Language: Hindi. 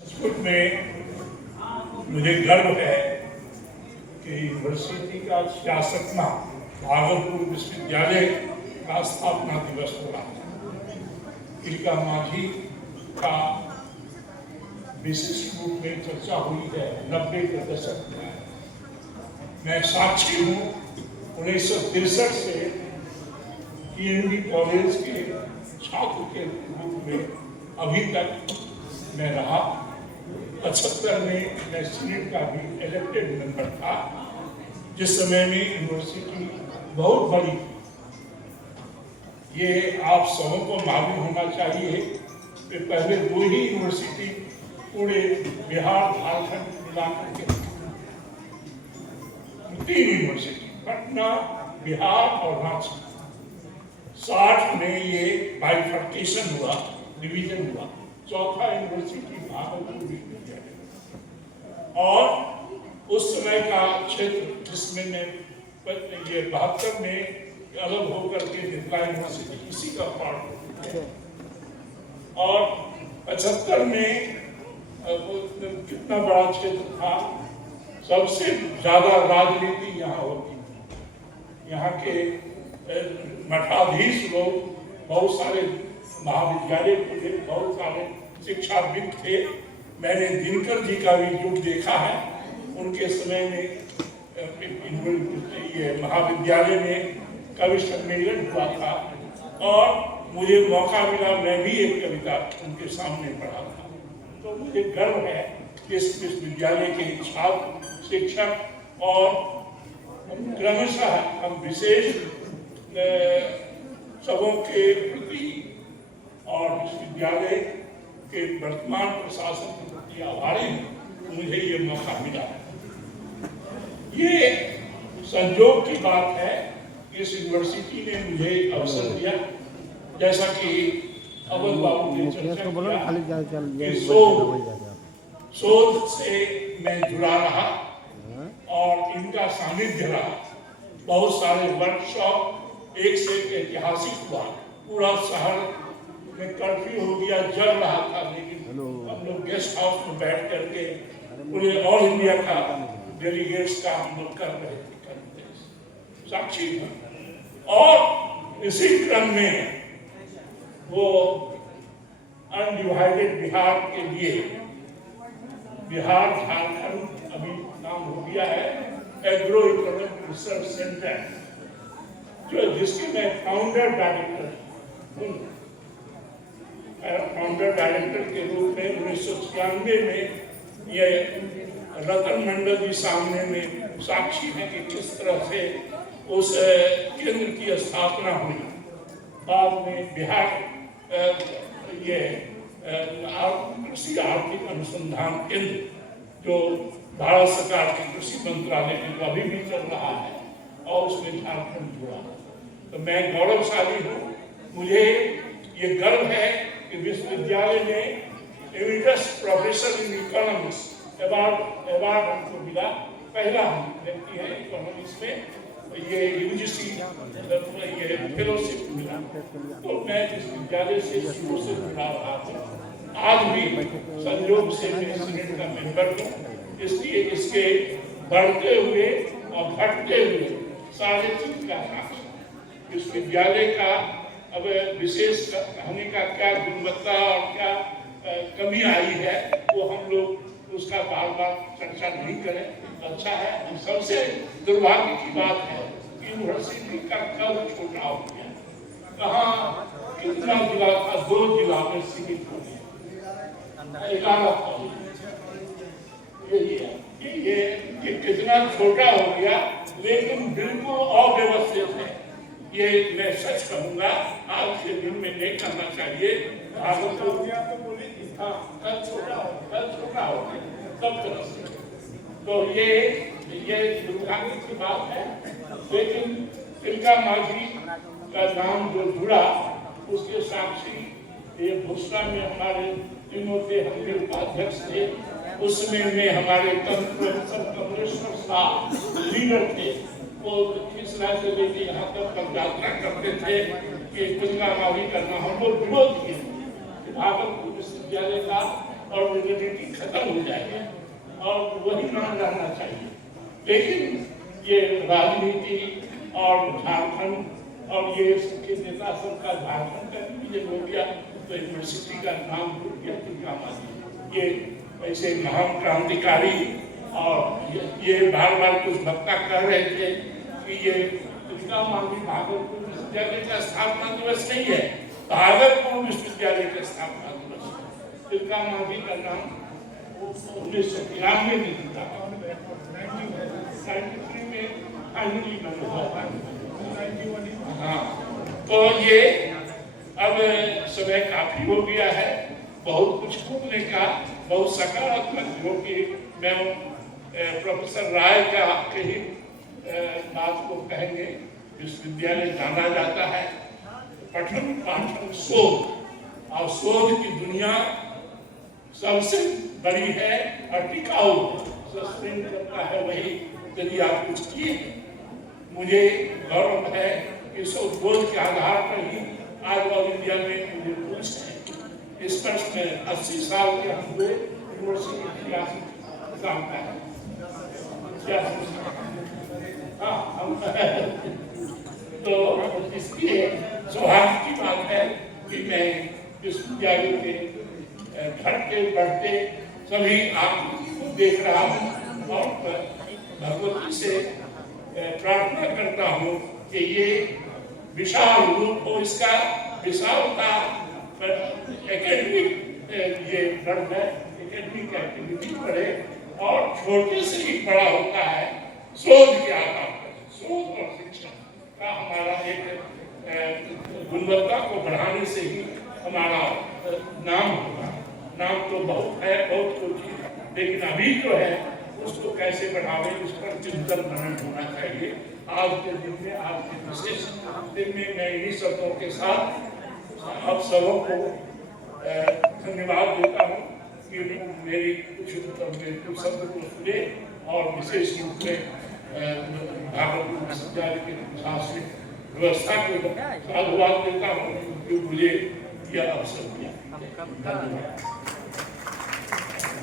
संस्कृत में मुझे गर्व है कि यूनिवर्सिटी का 66वां भागलपुर विश्वविद्यालय का स्थापना दिवस हो रहा है। तिलका मांझी का विशिष्ट रूप में चर्चा हुई है 90 के दशक में। मैं साक्षी हूँ 1963 से TNB कॉलेज के छात्र के रूप में अभी तक मैं रहा। 75 में मैं सीनेट का भी इलेक्टेड मेंबर था, जिस समय में यूनिवर्सिटी बहुत बड़ी थी। ये आप सबों को मालूम होना चाहिए कि पहले 2 ही यूनिवर्सिटी पूरे बिहार झारखंड मिलाकर के 3 यूनिवर्सिटी, पटना, बिहार और रांची। 60 में ये बाइफर्केशन हुआ, डिवीजन हुआ। चौथा यूनिवर्सिटी भागलपुर विश्वविद्यालय और उस समय का क्षेत्र जिसमें मैं ये 72 में अलग होकर के मिथिला यूनिवर्सिटी इसी का पार्ट और 75 में कितना बड़ा क्षेत्र था। सबसे ज्यादा राजनीति यहाँ होती थी। यहाँ के मठाधीश लोग, बहुत सारे महाविद्यालय खुले, बहुत सारे शिक्षाविद थे। मैंने दिनकर जी का भी युग देखा है। उनके समय में ये महाविद्यालय में कवि सम्मेलन हुआ था और मुझे मौका मिला, मैं भी एक कविता उनके सामने पढ़ा था। तो मुझे गर्व है इस विश्वविद्यालय के छात्र, शिक्षक और क्रमशः हम विशेष सबों के प्रति और विश्वविद्यालय के वर्तमान प्रशासन के प्रति आभारी हूँ। मुझे ये मौका मिला है। ये संयोग की बात है, इस यूनिवर्सिटी ने मुझे अवसर दिया, जैसा कि अवध बाबू ने चर्चा किया कि शोध से मैं जुड़ा रहा और इनका सानिध्य रहा। बहुत सारे वर्कशॉप एक से एक ऐतिहासिक हुआ। पूरा शहर में कर्फ्यू हो गया, जल रहा था, लेकिन हम लोग गेस्ट हाउस में बैठ करके पूरे ऑल इंडिया का डेलीगेट्स का हम लोग कर रहे थे, साक्षी था। और इसी क्रम में वो अनडिवाइडेड बिहार के लिए बिहार झारखंड अभी नाम हो गया है एग्रो इकोनॉमिक रिसर्च सेंटर, जो जिसके मैं फाउंडर डायरेक्टर हूँ। फाउंडर डायरेक्टर के रूप में 1996 में ये रतन मंडल जी सामने में साक्षी है कि किस तरह से उस केंद्र की स्थापना हुई। बाद में बिहार ये कृषि आर्थिक अनुसंधान केंद्र, जो भारत सरकार के कृषि मंत्रालय में अभी भी चल रहा है, और उसमें झारखंड जुड़ा। तो मैं गौरवशाली हूँ। मुझे ये गर्व है कि विश्वविद्यालय में एमिरस प्रोफेसर इन इकोनॉमिक्स अवार्ड हमको मिला। पहला व्यक्ति है इकोनॉमिक्स में ये यूजीसी ये फेलोशिप मिला। तो मैं इस विद्यालय से शुरू से जुड़ा रहा था। आज भी संयोग से मैं सीनेट का मेंबर हूँ। इसलिए इसके बढ़ते हुए और घटते हुए सारे चीज का साक्ष्य विश्वविद्यालय का अब विशेष होने का क्या गुणवत्ता और क्या कमी आई है, वो हम लोग उसका बार बार चर्चा नहीं करें। अच्छा है। सबसे दुर्भाग्य की बात है कि यूनिवर्सिटी का कद छोटा हो गया। कहाँ कितना जिला था, 2 जिला में सीमित हो गया। ये कितना छोटा हो गया, लेकिन बिल्कुल अव्यवस्थित है। ये मैं सच कहूँगा, आज के दिन में नहीं करना चाहिए। भागलपुर कल छोटा हो सब तरह से। तो ये दुर्भाग्य की बात है। लेकिन तिलका मांझी का नाम जो जुड़ा, उसके साक्षी ये भूषणा में हमारे तीनों थे, हम भी उपाध्यक्ष थे। उसमें में हमारे प्रोफेसर कमलेश्वर शाह लीडर थे। वो खिसरा से लेके यहाँ तक यात्रा करते थे कि तिलका मांझी करना। हम लोग विरोध किए। भागलपुर विश्वविद्यालय का और खत्म हो जाएगा और वही नाम रहना चाहिए। लेकिन ये राजनीति और झारखंड और ये सबके नेता सबका झारखंड का डिवीजन हो गया तो यूनिवर्सिटी का नाम भूल गया तिलका मांझी। ये ऐसे महान क्रांतिकारी और ये बार बार कुछ वक्ता कह रहे थे कि ये तिलका मांझी भागलपुर विश्वविद्यालय का स्थापना दिवस नहीं है, भागलपुर विश्वविद्यालय का स्थापना दिवस। तिलका मांझी का नाम 1993 में दिया, 93 में फाइनली बना। हाँ, तो ये अब समय काफी हो गया है, बहुत कुछ बोलने का, बहुत सकारात्मक जो कि मैं प्रोफेसर राय का कही बात को कहेंगे। विश्वविद्यालय जाना जाता है पठन पाठन शोध, और शोध की दुनिया सबसे बड़ी है और टिकाऊ सस्टेन करता है वही यदि आप कुछ किए। मुझे गौरव है कि इस उद्बोध के आधार पर ही आज ऑल इंडिया में मुझे पूछ है। इस वर्ष में 80 साल के हुए यूनिवर्सिटी काम का है। तो इसलिए सौभाग्य की बात है कि मैं विश्वविद्यालय के घटते बढ़ते सभी आपको देख रहा हूँ और भगवती से प्रार्थना करता हूँ कि ये विशाल रूप हो, इसका विशालता एकेडमिक ये बढ़ है, एकेडमिक एक्टिविटी बढ़े और छोटे से ही बड़ा होता है शोध के आधार पर। शोध और शिक्षा का हमारा एक गुणवत्ता को बढ़ाने से ही हमारा नाम होगा। नाम तो बहुत है, बहुत कुछ, लेकिन अभी जो है उसको कैसे बढ़ावे इस पर चिंतन मनन होना चाहिए। आज के दिन में, आज के विशेष दिन में मैं इन्हीं शब्दों के साथ आप सबों को धन्यवाद देता हूँ कि मेरी कुछ शब्द को सुने और विशेष रूप में भागलपुर विश्वविद्यालय के प्रशासनिक व्यवस्था को साधुवाद देता हूँ कि मुझे यह अवसर दिया। धन्यवाद।